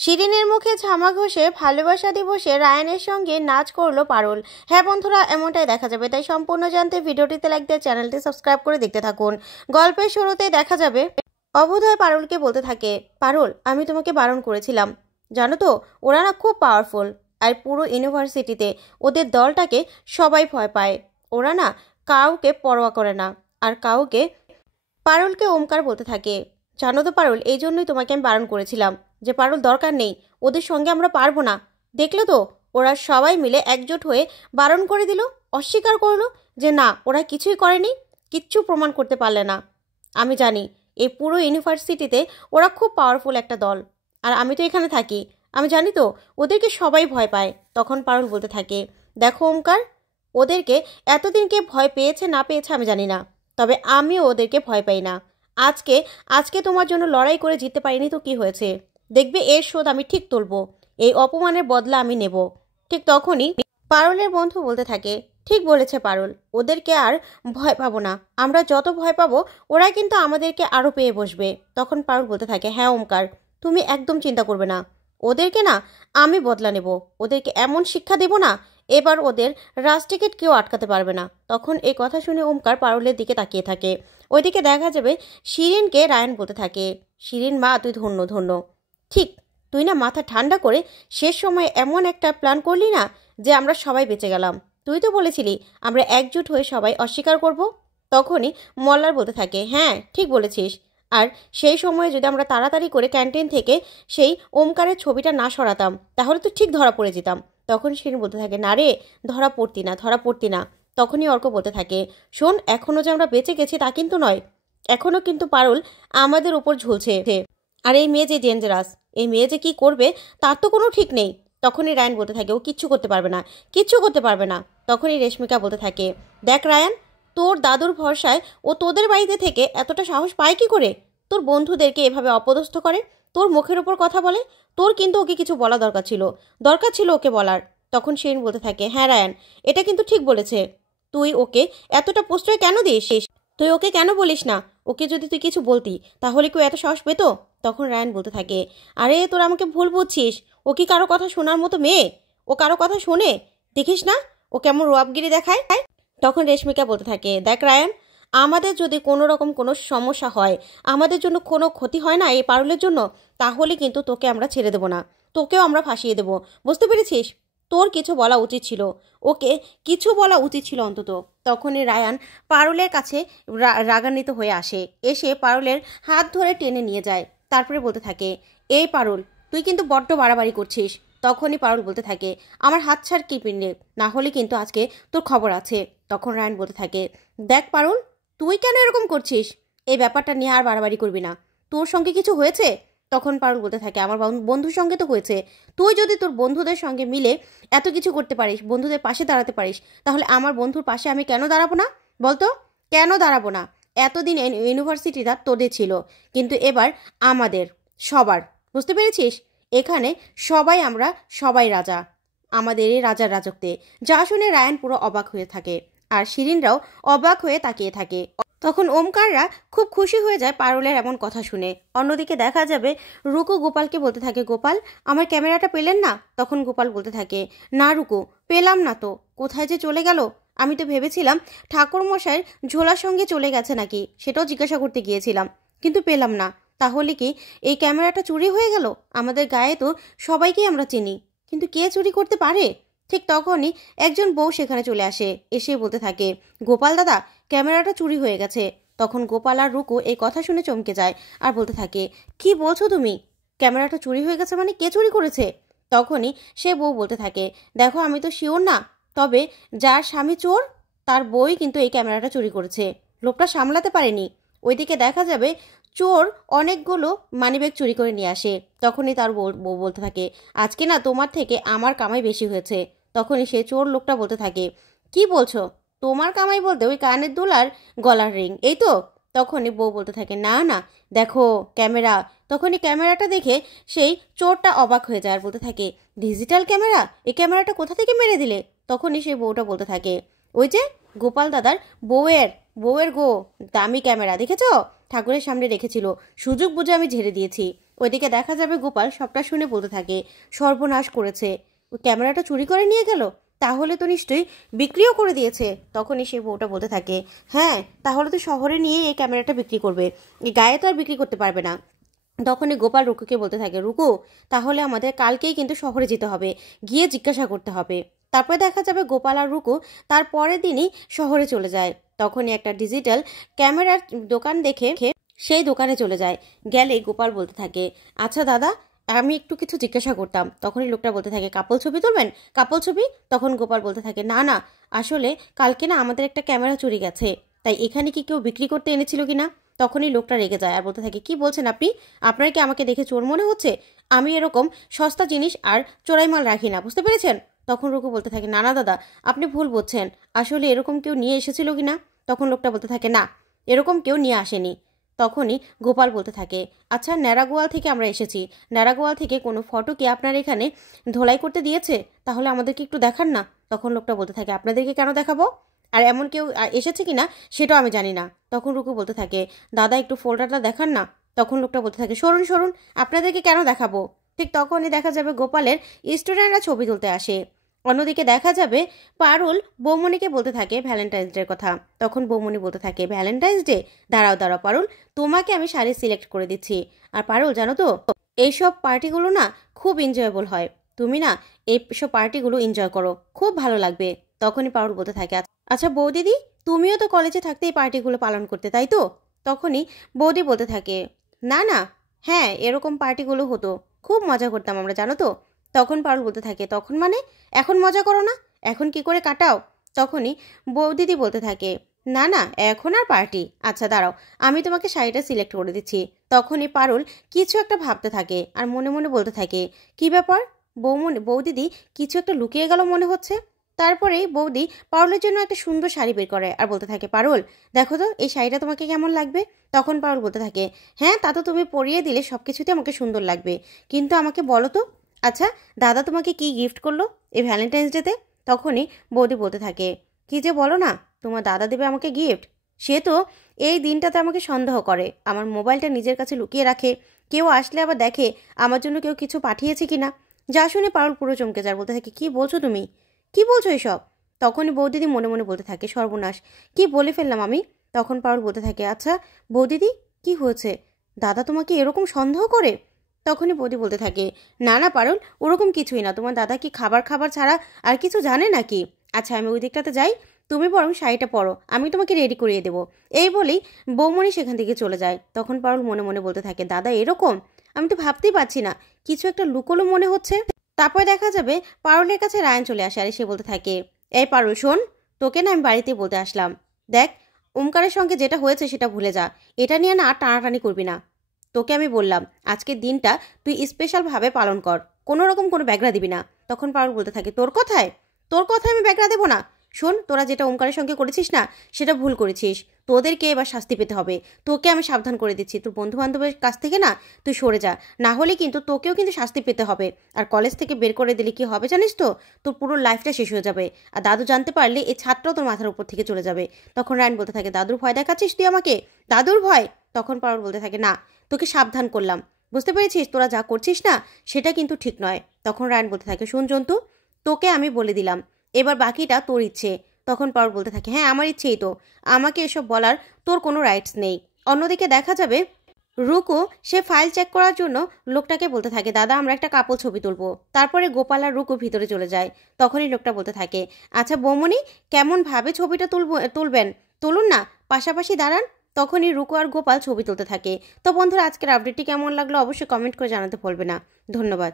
শিরিনের মুখে ঝামা ঘষে ভালোবাসা দিবসে রায়ানের সঙ্গে নাচ করলো পারুল। হ্যাঁ বন্ধুরা, এমনটাই দেখা যাবে, তাই সম্পূর্ণ জানতে ভিডিওটিতে লাইক দিয়ে চ্যানেলটি সাবস্ক্রাইব করে দেখতে থাকুন। গল্পের শুরুতেই দেখা যাবে অবুধয় পারুলকে বলতে থাকে, পারুল আমি তোমাকে বারণ করেছিলাম, জানো তো ওরা না খুব পাওয়ারফুল, আর পুরো ইউনিভার্সিটিতে ওদের দলটাকে সবাই ভয় পায়। ওরা না কাউকে পরোয়া করে না আর কাউকে। পারুলকে ওমকার বলতে থাকে, জানো তো পারুল, এই জন্যই তোমাকে আমি বারণ করেছিলাম যে পারুল দরকার নেই, ওদের সঙ্গে আমরা পারবো না। দেখলে তো ওরা সবাই মিলে একজোট হয়ে বারণ করে দিল, অস্বীকার করলো যে না ওরা কিছুই করেনি, কিচ্ছু প্রমাণ করতে পারলে না। আমি জানি এই পুরো ইউনিভার্সিটিতে ওরা খুব পাওয়ারফুল একটা দল, আর আমি তো এখানে থাকি, আমি জানি তো ওদেরকে সবাই ভয় পায়। তখন পারুল বলতে থাকে, দেখো ওমকার, ওদেরকে এতদিন কে ভয় পেয়েছে না পেয়েছে আমি জানি না, তবে আমিও ওদেরকে ভয় পাই না। আজকে আজকে তোমার জন্য লড়াই করে জিততে পারিনি তো কি হয়েছে, দেখবে এর শোধ আমি ঠিক তুলব, এই অপমানের বদলা আমি নেব। ঠিক তখনই পারুলের বন্ধু বলতে থাকে, ঠিক বলেছে পারুল, ওদেরকে আর ভয় পাবো না, আমরা যত ভয় পাবো ওরা কিন্তু আমাদেরকে আরও পেয়ে বসবে। তখন পারুল বলতে থাকে, হ্যাঁ ওমকার, তুমি একদম চিন্তা করবে না, ওদেরকে না আমি বদলা নেব, ওদেরকে এমন শিক্ষা দেব না, এবার ওদের রাজ টিকিট কেউ আটকাতে পারবে না। তখন এই কথা শুনে ওমকার পারুলের দিকে তাকিয়ে থাকে। ওইদিকে দেখা যাবে শিরিনকে রায়ান বলতে থাকে, শিরিন মা তুই ধন্য ধন্য, ঠিক তুই না মাথা ঠান্ডা করে শেষ সময়ে এমন একটা প্ল্যান করলি না যে আমরা সবাই বেঁচে গেলাম। তুই তো বলেছিলি আমরা একজোট হয়ে সবাই অস্বীকার করব। তখনই মল্লার বলতে থাকে, হ্যাঁ ঠিক বলেছিস, আর সেই সময়ে যদি আমরা তাড়াতাড়ি করে ক্যান্টিন থেকে সেই ওমকারের ছবিটা না সরাতাম তাহলে তো ঠিক ধরা পড়ে যেতাম। তখন শিরিন বলতে থাকে, না রে, ধরা পড়তি না, ধরা পড়তি না। তখনই অর্ক বলতে থাকে, শোন, এখনও যে আমরা বেঁচে গেছি তা কিন্তু নয়, এখনও কিন্তু পারুল আমাদের উপর ঝুলছে, আর এই মেয়ে যে ডেঞ্জারাস, এই মেয়ে যে কি করবে তার তো কোনো ঠিক নেই। তখনই রায়ান বলতে থাকে, ও কিচ্ছু করতে পারবে না, কিচ্ছু করতে পারবে না। তখনই রেশমিকা বলতে থাকে, দেখ রায়ান, তোর দাদুর ভরসায় ও তোদের বাড়িতে থেকে এতটা সাহস পায় কি করে, তোর বন্ধুদেরকে এভাবে অপদস্থ করে, তোর মুখের ওপর কথা বলে। তোর কিন্তু ওকে কিছু বলা দরকার ছিল ওকে বলার। তখন শিরিন বলতে থাকে, হ্যাঁ রায়ান, এটা কিন্তু ঠিক বলেছে, তুই ওকে এতটা প্রশ্রয় কেন দিস, তুই ওকে কেন বলিস না, ওকে যদি তুই কিছু বলতি তাহলে কেউ এত সাহস পেত। তখন রায়ান বলতে থাকে, আরে তোরা আমাকে ভুল বুঝছিস, ও কি কারো কথা শোনার মতো মেয়ে, ও কারো কথা শোনে, দেখিস না ও কেমন রোয়াবগিরি দেখায়। তখন রেশমিকা বলতে থাকে, দেখ রায়ান, আমাদের যদি কোনো রকম কোনো সমস্যা হয়, আমাদের জন্য কোনো ক্ষতি হয় না এই পারুলের জন্য, তাহলে কিন্তু তোকে আমরা ছেড়ে দেবো না, তোকেও আমরা ফাঁসিয়ে দেবো, বুঝতে পেরেছিস? তোর কিছু বলা উচিত ছিল, ওকে কিছু বলা উচিত ছিল অন্তত। তখনই রায়ান পারুলের কাছে রাগান্বিত হয়ে আসে, এসে পারুলের হাত ধরে টেনে নিয়ে যায়। তারপরে বলতে থাকে, এই পারুল, তুই কিন্তু বড্ড বাড়াবাড়ি করছিস। তখনই পারুল বলতে থাকে, আমার হাত ছাড় কি পিনলে, না হলে কিন্তু আজকে তোর খবর আছে। তখন রায়ান বলতে থাকে, দেখ পারুল, তুই কেন এরকম করছিস, এই ব্যাপারটা নিয়ে আর বাড়াবাড়ি করবি না, তোর সঙ্গে কিছু হয়েছে? তখন পারুল বলতে থাকে, আমার বন্ধুর সঙ্গে তো হয়েছে, তুই যদি তোর বন্ধুদের সঙ্গে মিলে এত কিছু করতে পারিস, বন্ধুদের পাশে দাঁড়াতে পারিস, তাহলে আমার বন্ধুর পাশে আমি কেন দাঁড়াবো না, বলতো? কেন দাঁড়াবো না? এতদিন ইউনিভার্সিটিটা তোদের ছিল, কিন্তু এবার আমাদের সবার, বুঝতে পেরেছিস? এখানে সবাই আমরা সবাই রাজা, আমাদের এই রাজার রাজত্বে। যা শুনে রায়ান পুরো অবাক হয়ে থাকে, আর শিরিনরাও অবাক হয়ে তাকিয়ে থাকে। তখন ওমকাররা খুব খুশি হয়ে যায় পারুলের এমন কথা শুনে। অন্যদিকে দেখা যাবে রুকু গোপালকে বলতে থাকে, গোপাল আমার ক্যামেরাটা পেলেন না? তখন গোপাল বলতে থাকে, না রুকু, পেলাম না তো, কোথায় যে চলে গেল, আমি তো ভেবেছিলাম ঠাকুরমশাইয়ের ঝোলার সঙ্গে চলে গেছে নাকি, সেটাও জিজ্ঞাসা করতে গিয়েছিলাম, কিন্তু পেলাম না। তাহলে কি এই ক্যামেরাটা চুরি হয়ে গেল? আমাদের গায়ে তো সবাইকেই আমরা চিনি, কিন্তু কে চুরি করতে পারে? ঠিক তখনই একজন বউ সেখানে চলে আসে, এসে বলতে থাকে, গোপাল দাদা, ক্যামেরাটা চুরি হয়ে গেছে। তখন গোপাল আর রুকু এই কথা শুনে চমকে যায় আর বলতে থাকে, কি বলছো তুমি, ক্যামেরাটা চুরি হয়ে গেছে মানে কে চুরি করেছে? তখনই সে বউ বলতে থাকে, দেখো আমি তো শিওর না, তবে যার স্বামী চোর তার বউই কিন্তু এই ক্যামেরাটা চুরি করেছে, লোকটা সামলাতে পারেনি। ওইদিকে দেখা যাবে চোর অনেকগুলো মানিব্যাগ চুরি করে নিয়ে আসে। তখনই তার বউ বলতে থাকে, আজকে না তোমার থেকে আমার কামাই বেশি হয়েছে। তখনই সে চোর লোকটা বলতে থাকে, কি বলছো, তোমার কামাই বলতে ওই কানের দুল আর গলার রিং, এই তো? তখনই বউ বলতে থাকে, না না, দেখো ক্যামেরা। তখনই ক্যামেরাটা দেখে সেই চোরটা অবাক হয়ে যায় আর বলতে থাকে, ডিজিটাল ক্যামেরা, এই ক্যামেরাটা কোথা থেকে মেরে দিলে? তখনই সেই বউটা বলতে থাকে, ওই যে গোপাল দাদার বউয়ের গো দামি ক্যামেরা, দেখেছ, ঠাকুরের সামনে রেখেছিল, সুযোগ বুঝে আমি ঝেড়ে দিয়েছি, ওইদিকে দেখা যাবে গোপাল সবটা শুনে বলতে থাকে, সর্বনাশ করেছে, ওই ক্যামেরাটা চুরি করে নিয়ে গেল, তাহলে তো নিশ্চয়ই বিক্রিও করে দিয়েছে। তখনই সে বউটা বলতে থাকে, হ্যাঁ তাহলে তো শহরে নিয়ে এই ক্যামেরাটা বিক্রি করবে, এই গায়ে তো আর বিক্রি করতে পারবে না। তখনই গোপাল রুকুকে বলতে থাকে, রুকু তাহলে আমাদের কালকেই কিন্তু শহরে যেতে হবে, গিয়ে জিজ্ঞাসা করতে হবে। তারপরে দেখা যাবে গোপাল আর রুকু তার পরের দিনই শহরে চলে যায়। তখনই একটা ডিজিটাল ক্যামেরার দোকান দেখে সেই দোকানে চলে যায়। গেলে গোপাল বলতে থাকে, আচ্ছা দাদা আমি একটু কিছু জিজ্ঞাসা করতাম। তখনই লোকটা বলতে থাকে, কাপল ছবি তুলবেন, কাপল ছবি? তখন গোপাল বলতে থাকে, না না আসলে কালকে না আমাদের একটা ক্যামেরা চুরি গেছে, তাই এখানে কি কেউ বিক্রি করতে এনেছিল কিনা। তখনই লোকটা রেগে যায় আর বলতে থাকে, কি বলছেন আপনি? আপনার কি আমাকে দেখে চোর মনে হচ্ছে? আমি এরকম সস্তা জিনিস আর চোরাই মাল রাখি না, বুঝতে পেরেছেন? তখন রুকু বলতে থাকে, না না দাদা আপনি ভুল বুঝছেন, আসলে এরকম কেউ নিয়ে এসেছিল কিনা। তখন লোকটা বলতে থাকে, না এরকম কেউ নিয়ে আসেনি। তখনই গোপাল বলতে থাকে, আচ্ছা ন্যাড়াগোয়াল থেকে আমরা এসেছি, ন্যাড়াগোয়াল থেকে কোনো ফটো কি আপনার এখানে ধোলাই করতে দিয়েছে? তাহলে আমাদেরকে একটু দেখান না। তখন লোকটা বলতে থাকে, আপনাদেরকে কেন দেখাবো, আর এমন কেউ এসেছে কিনা সেটাও আমি জানি না। তখন রুকু বলতে থাকে, দাদা একটু ফোল্ডারটা দেখান না। তখন লোকটা বলতে থাকে, সরুন সরুন, আপনাদেরকে কেন দেখাবো। ঠিক তখনই দেখা যাবে গোপালের স্টুডেন্টরা ছবি তুলতে আসে। অন্যদিকে দেখা যাবে পারুল বৌমণিকে বলতে থাকে ভ্যালেন্টাইন্স ডের কথা। তখন বৌমণি বলতে থাকে, ভ্যালেন্টাইন্স ডে? দাঁড়াও দাঁড়াও পারুল, তোমাকে আমি শাড়ি সিলেক্ট করে দিচ্ছি। আর পারুল জানো তো এইসব পার্টিগুলো না খুব এনজয়েবল হয়, তুমি না এইসব পার্টিগুলো এনজয় করো, খুব ভালো লাগবে। তখনই পারুল বলতে থাকে, আচ্ছা বৌদিদি তুমিও তো কলেজে থাকতে এই পার্টিগুলো পালন করতে তাই তো? তখনই বৌদি বলতে থাকে, না না হ্যাঁ এরকম পার্টিগুলো হতো, খুব মজা করতাম আমরা জানো তো। তখন পারুল বলতে থাকে, তখন মানে এখন মজা করো না, এখন কি করে কাটাও? তখনই বৌদিদি বলতে থাকে, না না এখন আর পার্টি, আচ্ছা দাঁড়াও আমি তোমাকে শাড়িটা সিলেক্ট করে দিচ্ছি। তখনই পারুল কিছু একটা ভাবতে থাকে আর মনে মনে বলতে থাকে, কি ব্যাপার বৌদিদি কিছু একটা লুকিয়ে গেল মনে হচ্ছে। তারপরেই বৌদি পারুলের জন্য একটা সুন্দর শাড়ি বের করে আর বলতে থাকে, পারুল দেখো তো এই শাড়িটা তোমাকে কেমন লাগবে। তখন পারুল বলতে থাকে, হ্যাঁ তা তো তুমি পরিয়ে দিলে সব কিছুতে আমাকে সুন্দর লাগবে, কিন্তু আমাকে বলো তো আচ্ছা দাদা তোমাকে কি গিফট করলো এই ভ্যালেন্টাইন্স ডেতে? তখনই বৌদি বলতে থাকে, কি যে বলো না, তোমার দাদা দেবে আমাকে গিফট? সে তো এই দিনটাতে আমাকে সন্দেহ করে, আমার মোবাইলটা নিজের কাছে লুকিয়ে রাখে, কেউ আসলে আবার দেখে আমার জন্য কেউ কিছু পাঠিয়েছে কিনা। যা শুনে পারুল পুরো চমকে যায়, বলতে থাকে, কি বলছো তুমি, কি বলছো এসব? তখনই বৌদিদি মনে মনে বলতে থাকে, সর্বনাশ কি বলে ফেললাম আমি। তখন পারুল বলতে থাকে, আচ্ছা বৌদিদি কি হয়েছে, দাদা তোমাকে এরকম সন্দেহ করে? তখনই বৌদি বলতে থাকে, না না পারুল ওরকম কিছুই না, তোমার দাদা কি খাবার খাবার ছাড়া আর কিছু জানে নাকি। আচ্ছা আমি ওই দিকটাতে যাই, তুমি বরং শাড়িটা পরো, আমি তোমাকে রেডি করিয়ে দেবো। এই বলেই বৌমণি সেখান থেকে চলে যায়। তখন পারুল মনে মনে বলতে থাকে, দাদা এরকম, আমি তো ভাবতেই পারছি না, কিছু একটা লুকোলো মনে হচ্ছে। তারপরে দেখা যাবে পারুলের কাছে রায়ান চলে আসে আর সে বলতে থাকে, এই পারুল শোন, তোকে না আমি বাড়িতে বলতে আসলাম, দেখ ওমকারের সঙ্গে যেটা হয়েছে সেটা ভুলে যা, এটা নিয়ে না আর টানাটানি করবি না। তোকে আমি বললাম আজকের দিনটা তুই স্পেশালভাবে পালন কর, কোনো রকম কোনো ব্যাগরা দিবি না। তখন পারুল বলতে থাকে, তোর কথায় আমি ব্যাগরা দেবো না। শোন তোরা যেটা ওমকারের সঙ্গে করেছিস না সেটা ভুল করেছিস, তোদেরকে এবার শাস্তি পেতে হবে। তোকে আমি সাবধান করে দিচ্ছি, তোর বন্ধু বান্ধবের কাছ থেকে না তুই সরে যা, না হলে কিন্তু তোকেও কিন্তু শাস্তি পেতে হবে। আর কলেজ থেকে বের করে দিলে কি হবে জানিস তো, তোর পুরো লাইফটা শেষ হয়ে যাবে, আর দাদু জানতে পারলে এই ছাদটাও তোর মাথার উপর থেকে চলে যাবে। তখন রায়ন বলতে থাকে, দাদুর ভয় দেখাচ্ছিস তুই আমাকে, দাদুর ভয়? তখন পারুল বলতে থাকে, না তোকে সাবধান করলাম, বুঝতে পেরেছিস তোরা যা করছিস না সেটা কিন্তু ঠিক নয়। তখন রায়ন বলতে থাকে, শোন জন্তু, তোকে আমি বলে দিলাম, এবার বাকিটা তোর ইচ্ছে। তখন পারুল বলতে থাকে, হ্যাঁ আমার ইচ্ছেই তো, আমাকে এসব বলার তোর কোনো রাইটস নেই। অন্যদিকে দেখা যাবে রুকু সে ফাইল চেক করার জন্য লোকটাকে বলতে থাকে, দাদা আমরা একটা কাপল ছবি তুলবো। তারপরে গোপাল আর রুকু ভিতরে চলে যায়। তখনই লোকটা বলতে থাকে, আচ্ছা বৌমণি কেমন ভাবে ছবিটা তুলবেন, তুলুন না, পাশাপাশি দাঁড়ান। তখনই রুকু আর গোপাল ছবি তুলতে থাকে। তো বন্ধুরা আজকের আপডেটটি কেমন লাগলো অবশ্যই কমেন্ট করে জানাতে ভুলবে না। ধন্যবাদ।